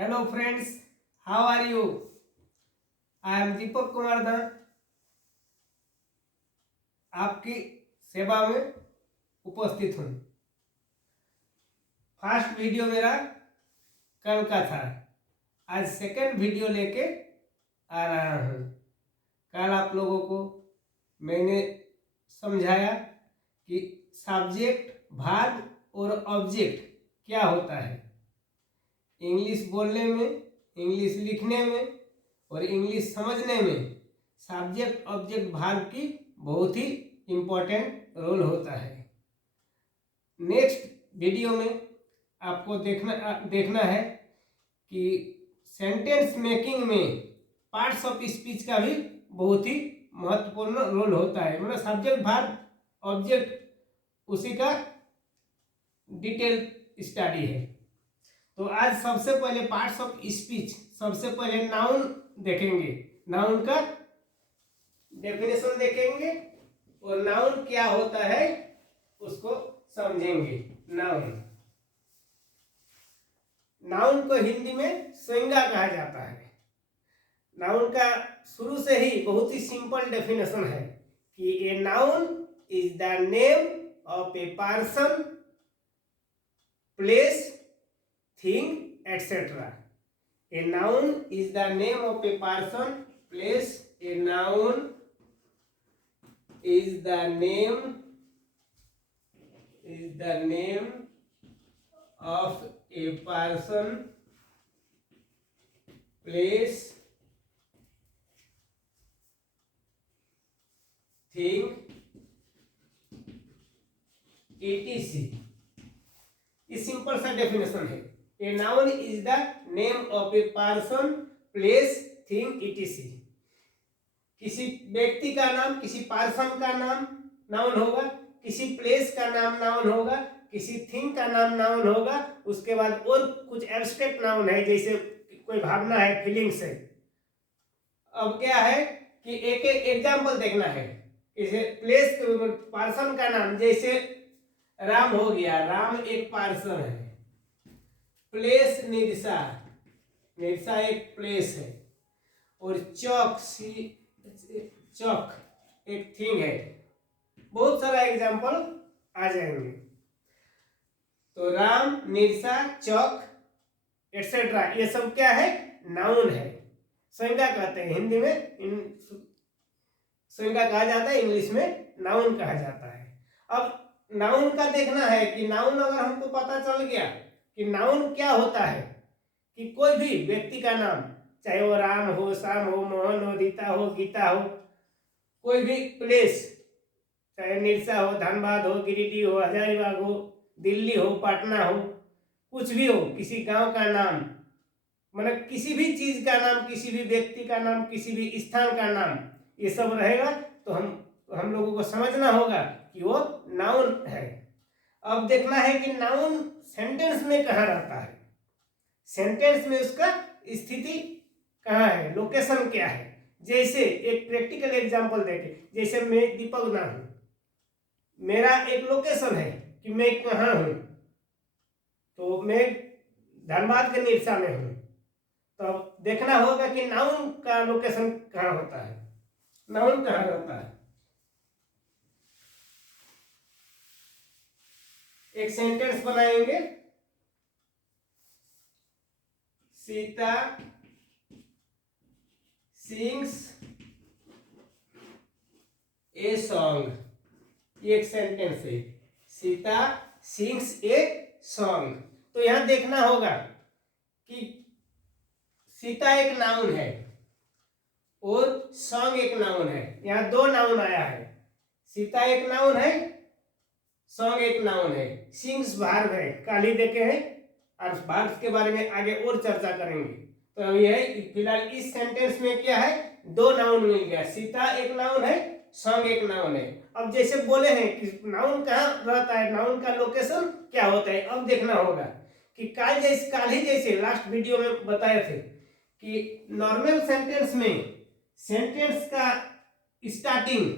Hello friends, how are you? I am Deepak Kumar da, आपकी सेवा में उपस्थित हूँ। फर्स्ट वीडियो मेरा कल का था, आज सेकंड वीडियो लेके आ रहा हूँ। कल आप लोगों को मैंने समझाया कि सब्जेक्ट, वर्ब और ऑब्जेक्ट क्या होता है। इंग्लिश बोलने में, इंग्लिश लिखने में और इंग्लिश समझने में सब्जेक्ट, ऑब्जेक्ट, वर्ब की बहुत ही इम्पोर्टेंट रोल होता है। नेक्स्ट वीडियो में आपको देखना है कि सेंटेंस मेकिंग में पार्ट्स ऑफ स्पीच का भी बहुत ही महत्वपूर्ण रोल होता है। मतलब सब्जेक्ट, वर्ब, ऑब्जेक्ट, उसी का डिटेल स्टडी है। तो आज सबसे पहले पार्ट्स ऑफ स्पीच, सबसे पहले नाउन देखेंगे, नाउन का डेफिनेशन देखेंगे और नाउन क्या होता है उसको समझेंगे। नाउन, नाउन को हिंदी में संज्ञा कहा जाता है। नाउन का शुरू से ही बहुत ही सिंपल डेफिनेशन है कि a noun is the name of a person, place, thing, etc. A noun is the name of a person, place. A noun is the name of a person, place, thing, etc. ये simple सा definition है। A noun is the name of a person, place, thing, etc. किसी व्यक्ति का नाम, किसी person का नाम नाउन होगा, किसी प्लेस का नाम नाउन होगा, किसी थिंग का नाम नाउन होगा। उसके बाद और कुछ एब्स्ट्रैक्ट नाउन है, जैसे कोई भावना है, फीलिंग्स है। अब क्या है कि एक एक एग्जाम्पल देखना है। जैसे प्लेस, पर्सन का नाम, जैसे राम हो गया, राम एक पर्सन है। प्लेस निरसा, निरसा एक प्लेस है। और चौक, चौक एक थिंग है। बहुत सारा एग्जाम्पल आ जाएंगे। तो राम, निरसा, चौक एक्सेट्रा, ये सब क्या है? नाउन है। संज्ञा कहते हैं हिंदी में, संज्ञा कहा जाता है, इंग्लिश में नाउन कहा जाता है। अब नाउन का देखना है कि नाउन अगर हमको पता चल गया कि नाउन क्या होता है, कि कोई भी व्यक्ति का नाम, चाहे वो राम हो, श्याम हो, मोहन हो, रीता हो, गीता हो, कोई भी प्लेस, चाहे निरसा हो, धनबाद हो, गिरिडीह हो, हजारीबाग हो, दिल्ली हो, पटना हो, कुछ भी हो, किसी गांव का नाम, मतलब किसी भी चीज का नाम, किसी भी व्यक्ति का नाम, किसी भी स्थान का नाम, ये सब रहेगा तो हम लोगों को समझना होगा कि वो नाउन है। अब देखना है कि नाउन सेंटेंस में कहाँ रहता है, सेंटेंस में उसका स्थिति कहाँ है, लोकेशन क्या है। जैसे एक प्रैक्टिकल एग्जांपल देखें, जैसे मैं दीपक नाम हूं, मेरा एक लोकेशन है कि मैं कहाँ हूं। तो मैं धनबाद के निरसा में हूं, तो देखना होगा कि नाउन का लोकेशन कहाँ होता है, नाउन कहाँ रहता है। एक सेंटेंस बनाएंगे, सीता सिंग्स ए सॉन्ग, ये एक सेंटेंस है। Sita sings a song. तो यहां देखना होगा कि सीता एक नाउन है और सॉन्ग एक नाउन है। यहां दो नाउन आया है, सीता एक नाउन है, सॉन्ग एक नाउन है। सिंग्स वर्ब है, कल ही देखे हैं, और वर्ब के बारे में आगे और चर्चा करेंगे। तो यह फिलहाल इस सेंटेंस में क्या है, दो नाउन मिल गया, सीता एक नाउन है, सॉन्ग एक नाउन है। अब जैसे बोले हैं कि नाउन कहाँ रहता है, नाउन का लोकेशन क्या होता है, अब देखना होगा कि काल ही जैसे लास्ट वीडियो में बताए थे कि नॉर्मल सेंटेंस में सेंटेंस का स्टार्टिंग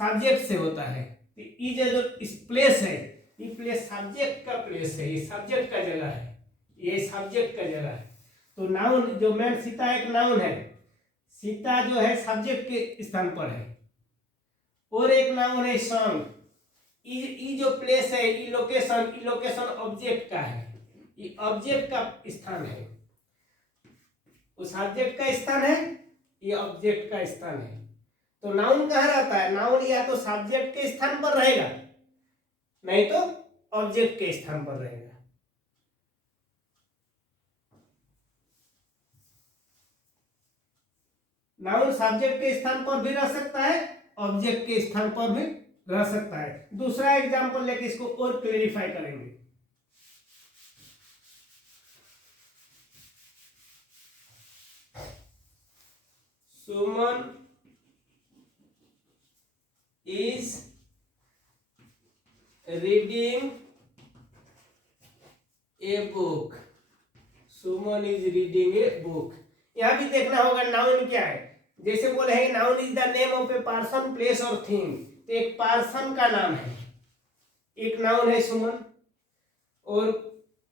सब्जेक्ट से होता है। तो ये जो इस प्लेस है, ये प्लेस सब्जेक्ट का प्लेस है, ये सब्जेक्ट का जगह है। ये सब्जेक्ट का जगह है। तो नाउन जो मैन सीता एक नाउन है, सीता जो है सब्जेक्ट के स्थान पर है। और एक नाउन है सॉन्ग, ई जो प्लेस है, ई लोकेशन ऑब्जेक्ट का है, ये ऑब्जेक्ट का स्थान है। उस ऑब्जेक्ट का स्थान है, ये ऑब्जेक्ट का स्थान है। तो नाउन कहाँ रहता है? नाउन या तो सब्जेक्ट के स्थान पर रहेगा, नहीं तो ऑब्जेक्ट के स्थान पर रहेगा। नाउन सब्जेक्ट के स्थान पर भी रह सकता है, ऑब्जेक्ट के स्थान पर भी रह सकता है। दूसरा एग्जांपल लेके इसको और क्लेरिफाई करेंगे। Suman is reading a book. Suman is reading a book. यहां भी देखना होगा नाउन क्या है। जैसे बोले हैं noun is the name of a person, place और थिंग, तो एक पर्सन का नाम है, एक नाउन है सुमन, और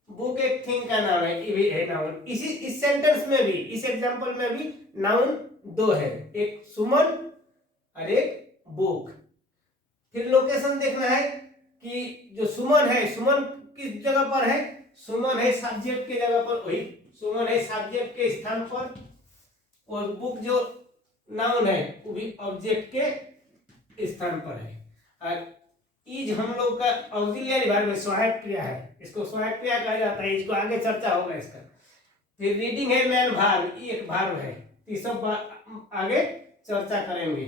बुक एक थिंग का नाम है, ये भी है नाउन। इस सेंटेंस में भी, इस एग्जांपल में भी नाउन दो है, एक सुमन और एक बुक। फिर लोकेशन देखना है कि जो सुमन है, सुमन किस जगह पर है? सुमन है सब्जेक्ट के जगह पर, वही सुमन है सब्जेक्ट के स्थान पर, और बुक जो नाउन है वो भी ऑब्जेक्ट के स्थान पर है। और इज हम लोग का ऑक्सिलियरी वर्ब में सहायक क्रिया है, इसको सहायक क्रिया कहा जाता है, इसको आगे चर्चा होगा इसका। फिर रीडिंग है मैन वर्ब, ये एक वर्ब है, ये सब आगे चर्चा करेंगे।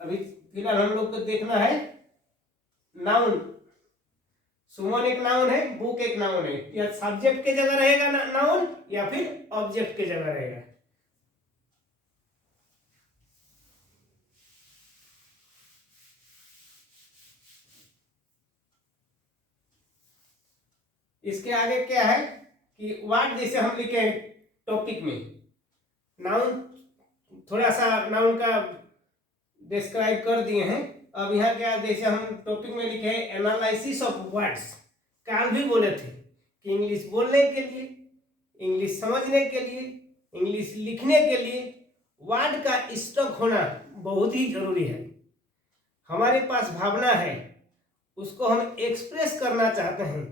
अभी फिलहाल हम लोग को देखना है नाउन। सुमन एक नाउन है, बुक एक नाउन है, या सब्जेक्ट के जगह रहेगा नाउन या फिर ऑब्जेक्ट के जगह रहेगा। इसके आगे क्या है कि व्हाट, जैसे हम लिखे टॉपिक में नाउन, थोड़ा सा नाउन का डिस्क्राइब कर दिए हैं। अब यहाँ क्या, जैसे हम टॉपिक में लिखे हैं एनालिसिस ऑफ वर्ड्स। कल भी बोले थे कि इंग्लिश बोलने के लिए, इंग्लिश समझने के लिए, इंग्लिश लिखने के लिए वर्ड का स्टॉक होना बहुत ही जरूरी है। हमारे पास भावना है, उसको हम एक्सप्रेस करना चाहते हैं,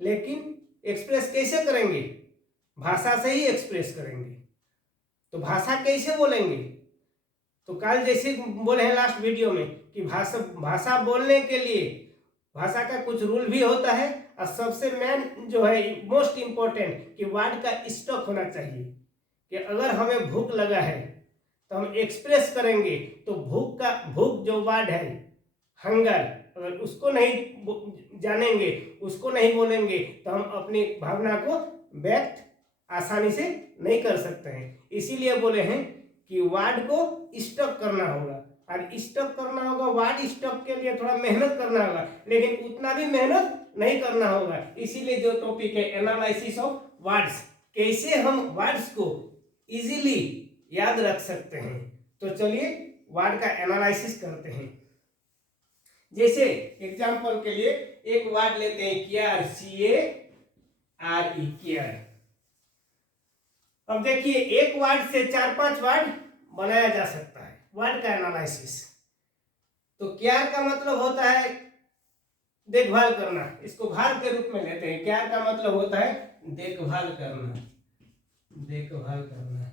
लेकिन एक्सप्रेस कैसे करेंगे? भाषा से ही एक्सप्रेस करेंगे। तो भाषा कैसे बोलेंगे? तो कल जैसे बोले हैं लास्ट वीडियो में कि भाषा बोलने के लिए भाषा का कुछ रूल भी होता है, और सबसे मेन जो है मोस्ट इंपॉर्टेंट कि वर्ड का स्टॉक होना चाहिए। कि अगर हमें भूख लगा है तो हम एक्सप्रेस करेंगे, तो भूख जो वर्ड है हंगर, अगर उसको नहीं जानेंगे, उसको नहीं बोलेंगे, तो हम अपनी भावना को व्यक्त आसानी से नहीं कर सकते हैं। इसीलिए बोले हैं कि वर्ड को स्टॉक करना होगा, और स्टॉक करना होगा, वर्ड स्टॉक के लिए थोड़ा मेहनत करना होगा, लेकिन उतना भी मेहनत नहीं करना होगा। इसीलिए जो टॉपिक है एनालिसिस ऑफ वर्ड्स, कैसे हम वर्ड्स को इजीली याद रख सकते हैं। तो चलिए वर्ड का एनालिसिस करते हैं। जैसे एग्जांपल के लिए एक वर्ड लेते हैं केयर, CARE, केयर। अब देखिए एक वर्ड से 4-5 वर्ड बनाया जा सकता है, वर्ड का एनालिसिस। तो केयर का मतलब होता है देखभाल करना, इसको भार के रूप में लेते हैं। केयर का मतलब होता है देखभाल करना, देखभाल करना,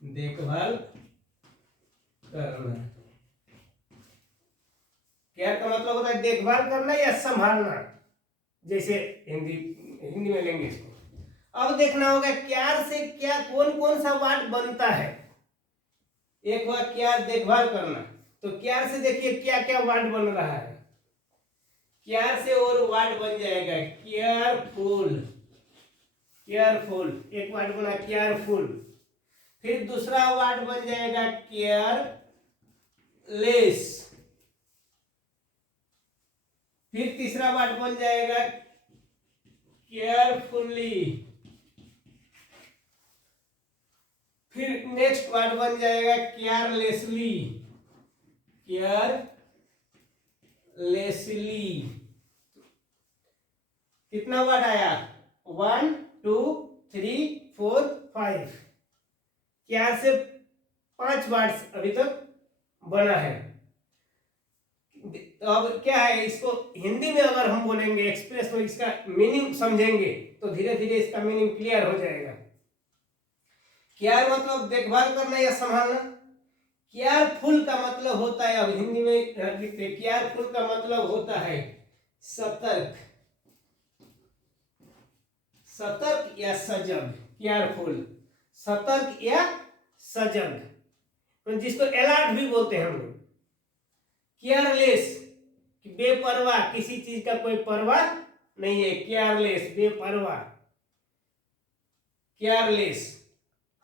देखभाल करना। केयर का मतलब होता है देखभाल करना या संभालना, जैसे हिंदी में लेंगे इसको। अब देखना होगा केयर से क्या कौन कौन सा वर्ड बनता है। एक हुआ केयर देखभाल करना, तो केयर से देखिए क्या क्या वर्ड बन रहा है। केयर से और वर्ड बन जाएगा केयरफुल, केयरफुल एक वर्ड बना केयरफुल। फिर दूसरा वर्ड बन जाएगा केयरलेस। फिर तीसरा वर्ड बन जाएगा केयरफुली। फिर नेक्स्ट वर्ड बन जाएगा केयरलेसली, केयरलेसली। कितना वर्ड आया? 1 2 3 4 5, क्यार से 5 वर्ड्स अभी तक बना है। तो अब क्या है, इसको हिंदी में अगर हम बोलेंगे एक्सप्रेस तो इसका मीनिंग समझेंगे तो धीरे धीरे इसका मीनिंग क्लियर हो जाएगा। क्यार मतलब देखभाल करना या संभालना। केयरफुल का मतलब होता है, अब हिंदी में लिखते हैं, केयरफुल का मतलब होता है सतर्क, सतर्क या सजग। केयरफुल सतर्क या सजग, तो जिसको अलर्ट भी बोलते हैं हम लोग। केयरलेस बेपरवाह, किसी चीज का कोई परवाह नहीं है, केयरलेस बेपरवाह, केयरलेस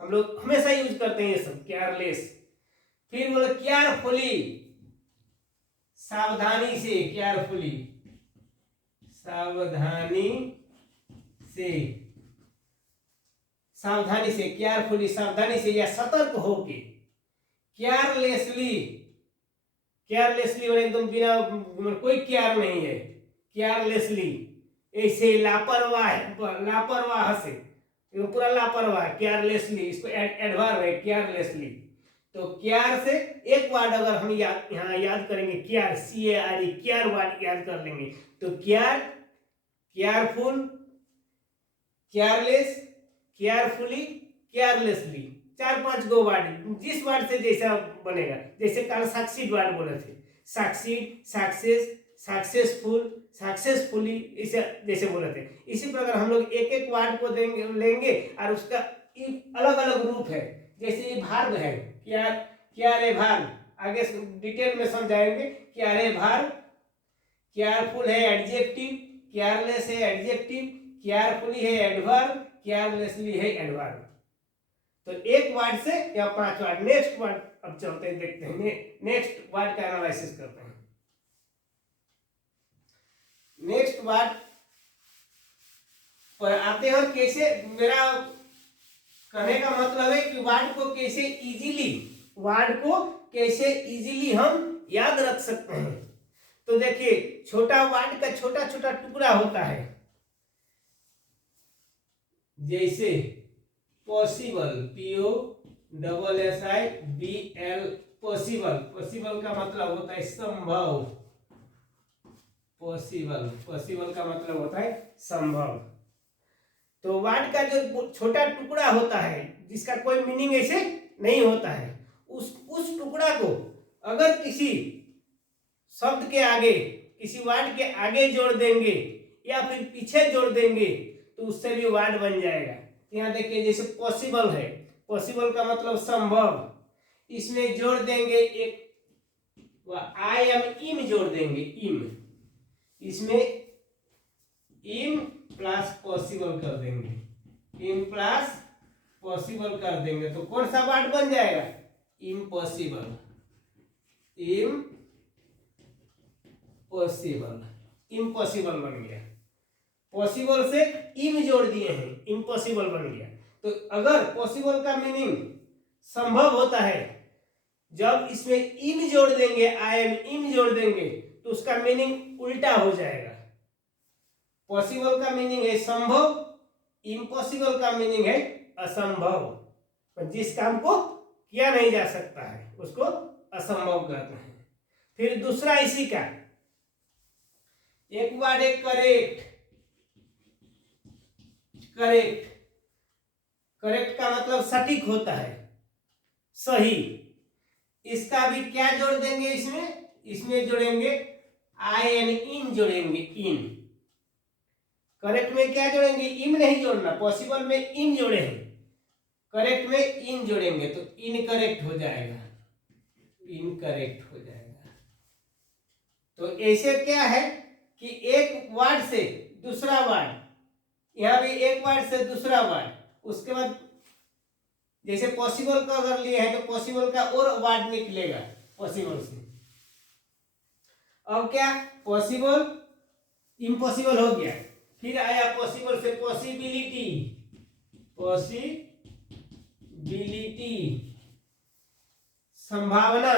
हम लोग हमेशा यूज करते हैं ये सब, केयरलेस। फिर बोले केयरफुली, सावधानी से, केयरफुली सावधानी से, सावधानी से, केयरफुली सावधानी से या सतर्क होके। केयरलेसली, केयरलेसली और एकदम बिना कोई केयर नहीं है, केयरलेसली ऐसे लापरवाह, लापरवाह से, पूरा लापरवाह, केयरलेसली, इसको एडवर्ब है केयरलेसली। तो केयर से एक वर्ड अगर हम यहाँ याद करेंगे, केयर, CARE, केयर वर्ड याद कर लेंगे तो care, careful, careless, carefully, carelessly, 4-5 गो वर्ड, जिस वर्ड से जैसा बनेगा। जैसे कल सक्सीड वर्ड बोले थे, सक्सीड, सक्सेस, सक्सेसफुल, सक्सेसफुली, इसे जैसे बोले थे। इसी प्रकार हम लोग एक एक वर्ड को देंगे, लेंगे और उसका अलग अलग रूप है। जैसे ये भार्ब है, क्या क्या रे भार्ब, आगे डिटेल में समझाएंगे। क्या रे भार्ब, केयरफुल है एडजेक्टिव, केयरलेस है एडजेक्टिव, केयरफुली है एडवर्ब, केयरलेसली है एडवर्ब। तो एक वर्ड से या 5 वर्ड। नेक्स्ट वर्ड अब चलते हैं, देखते हैं नेक्स्ट वर्ड का एनालिसिस करते हैं। नेक्स्ट वर्ड पर आते हैं, कैसे, मेरा कहने का मतलब है कि वर्ड को कैसे इजीली, वर्ड को कैसे इजीली हम याद रख सकते हैं। तो देखिए, छोटा वर्ड का छोटा छोटा टुकड़ा होता है, जैसे पॉसिबल, POSSIBL, पॉसिबल, पॉसिबल का मतलब होता है संभव, पॉसिबल, पॉसिबल का मतलब होता है संभव। तो वर्ड का जो छोटा टुकड़ा होता है जिसका कोई मीनिंग ऐसे नहीं होता है, उस टुकड़ा को अगर किसी शब्द के आगे, किसी वर्ड के आगे जोड़ देंगे या फिर पीछे जोड़ देंगे तो उससे भी वर्ड बन जाएगा। यहाँ देखिए, जैसे पॉसिबल है, पॉसिबल का मतलब संभव, इसमें जोड़ देंगे एक आई एम, इम जोड़ देंगे, इम, इसमें इम प्लस पॉसिबल कर देंगे, इम प्लस पॉसिबल कर देंगे तो कौन सा वर्ड बन जाएगा, इम्पॉसिबल, इम्पॉसिबल, इम्पॉसिबल बन गया। पॉसिबल से इम जोड़ दिए हैं, इम्पॉसिबल बन गया। तो अगर पॉसिबल का मीनिंग संभव होता है, जब इसमें इम जोड़ देंगे, आई एम इम जोड़ देंगे तो उसका मीनिंग उल्टा हो जाएगा। पॉसिबल का मीनिंग है संभव, इम्पॉसिबल का मीनिंग है असंभव। जिस काम को किया नहीं जा सकता है उसको असंभव कहते हैं। फिर दूसरा इसी का एक वर्ड है करेक्ट, करेक्ट, करेक्ट का मतलब सटीक होता है, सही। इसका भी क्या जोड़ देंगे, इसमें जोड़ेंगे आई एन, इन जोड़ेंगे, इन। करेक्ट में क्या जोड़ेंगे, इम नहीं जोड़ना, पॉसिबल में इन जोड़े हैं, करेक्ट में इन जोड़ेंगे तो इनकरेक्ट हो जाएगा, इनकरेक्ट हो जाएगा। तो ऐसे क्या है कि एक वर्ड से दूसरा वर्ड, यहां भी एक वर्ड से दूसरा वर्ड, उसके बाद जैसे पॉसिबल का अगर लिए है तो पॉसिबल का और वर्ड निकलेगा पॉसिबल से। अब क्या, पॉसिबल इम्पॉसिबल हो गया, फिर आया पॉसिबल से पॉसिबिलिटी, पॉसिबिलिटी संभावना,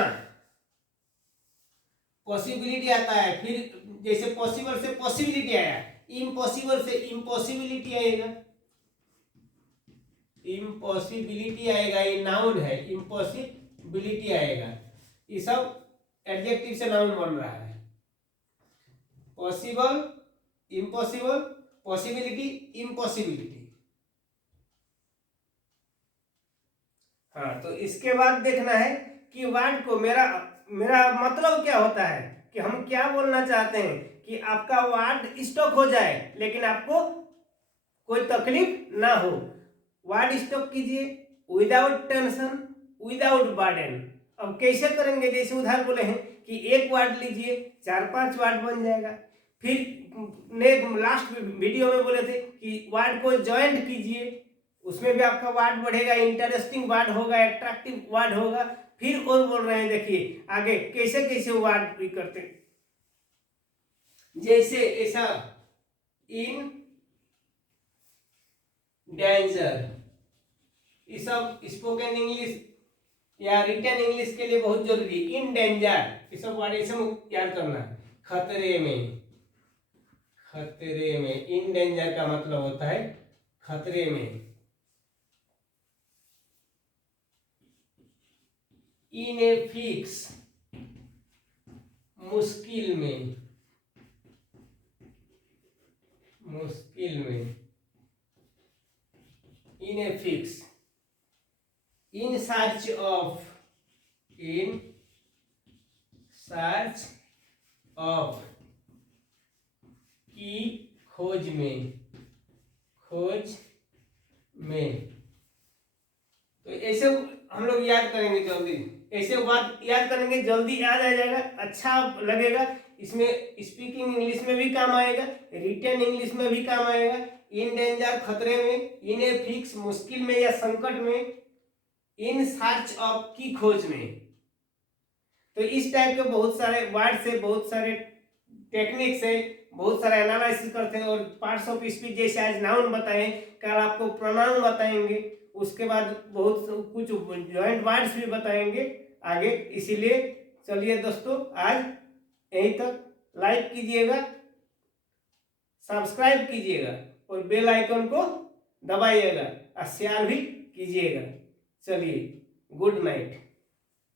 पॉसिबिलिटी आता है। फिर जैसे पॉसिबल से पॉसिबिलिटी आया, इम्पॉसिबल से इम्पॉसिबिलिटी आएगा, इम्पॉसिबिलिटी आएगा, ये नाउन है, इम्पॉसिबिलिटी आएगा। ये सब एडजेक्टिव से नाउन बन रहा है। Possible, impossible, possibility, impossibility. हाँ, तो इसके बाद देखना है कि वर्ड को मेरा मतलब क्या होता है, कि हम क्या बोलना चाहते हैं कि आपका वर्ड स्टॉक हो जाए लेकिन आपको कोई तकलीफ ना हो। वर्ड स्टॉक कीजिए विदाउट टेंशन, विदाउट बर्डन। अब कैसे करेंगे, जैसे उधार बोले हैं कि एक वर्ड लीजिए 4-5 वर्ड बन जाएगा। फिर ने लास्ट वीडियो में बोले थे कि वर्ड को ज्वाइंट कीजिए, उसमें भी आपका वर्ड बढ़ेगा, इंटरेस्टिंग वर्ड होगा, अट्रैक्टिव वर्ड होगा। फिर और बोल रहे हैं, देखिए आगे कैसे कैसे वर्ड भी करते हैं, जैसे ऐसा इन डेंजर। ये सब स्पोकन इंग्लिश या रिटन इंग्लिश के लिए बहुत जरूरी। इन डेंजर, ये सब वर्ड ऐसे याद करना है। खतरे में, खतरे में, इन डेंजर का मतलब होता है खतरे में। इन ए फिक्स, मुश्किल में, मुश्किल में। In a fix, in search of, in search of, की खोज में, खोज में। तो ऐसे हम लोग याद करेंगे जल्दी, ऐसे बात याद करेंगे जल्दी याद आ जाएगा, अच्छा लगेगा। इसमें स्पीकिंग इंग्लिश में भी काम आएगा, रिटन इंग्लिश में भी काम आएगा। इन डेंजर, खतरे में, इन ए फिक्स, मुश्किल में या संकट में, इन सर्च ऑफ, की खोज में। तो इस टाइप के बहुत सारे वर्ड से, बहुत सारे टेक्निक से बहुत सारा एनालिसिस करते हैं। और पार्ट्स ऑफ स्पीच जैसे आज नाउन बताए, कल आपको प्रोनाउन बताएंगे, उसके बाद बहुत कुछ जॉइंट वर्ड्स भी बताएंगे आगे। इसीलिए चलिए दोस्तों, आज यहीं तक। लाइक कीजिएगा, सब्सक्राइब कीजिएगा और बेल आइकन को दबाइएगा और शेयर भी कीजिएगा। चलिए, गुड नाइट।